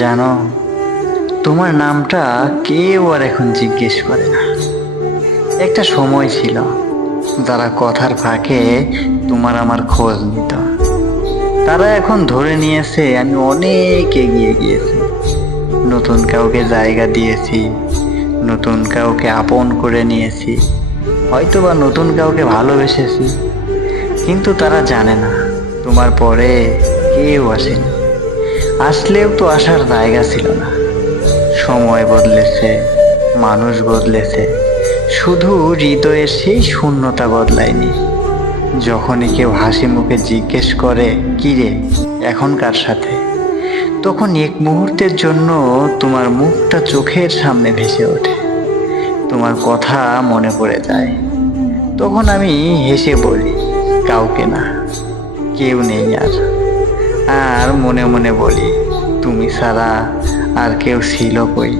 জানো, তোমার নামটা কেউ আর এখন জিজ্ঞেস করে না। একটা সময় ছিল যারা কথার ফাঁকে তোমার আমার খোঁজ নিত। তারা এখন ধরে নিয়েছে আমি অনেক এগিয়ে গিয়েছি, নতুন কাউকে জায়গা দিয়েছি, নতুন কাউকে আপন করে নিয়েছি, হয়তোবা নতুন কাউকে ভালোবেসেছি। কিন্তু তারা জানে না তোমার পরে কেউ আসেনি, আসলেও তো আসার জায়গা ছিল না। সময় বদলেছে, মানুষ বদলেছে, শুধু হৃদয়ের সেই শূন্যতা বদলায়নি। যখনই কেউ হাসি মুখে জিজ্ঞেস করে কি রে এখনকার সাথে, তখন এক মুহূর্তের জন্য তোমার মুখটা চোখের সামনে ভেসে ওঠে, তোমার কথা মনে পড়ে যায়। তখন আমি হেসে বলি কাউকে না, কেউ নেই আর। আর মনে মনে বলি তুমি ছাড়া আর কেউ ছিল কই।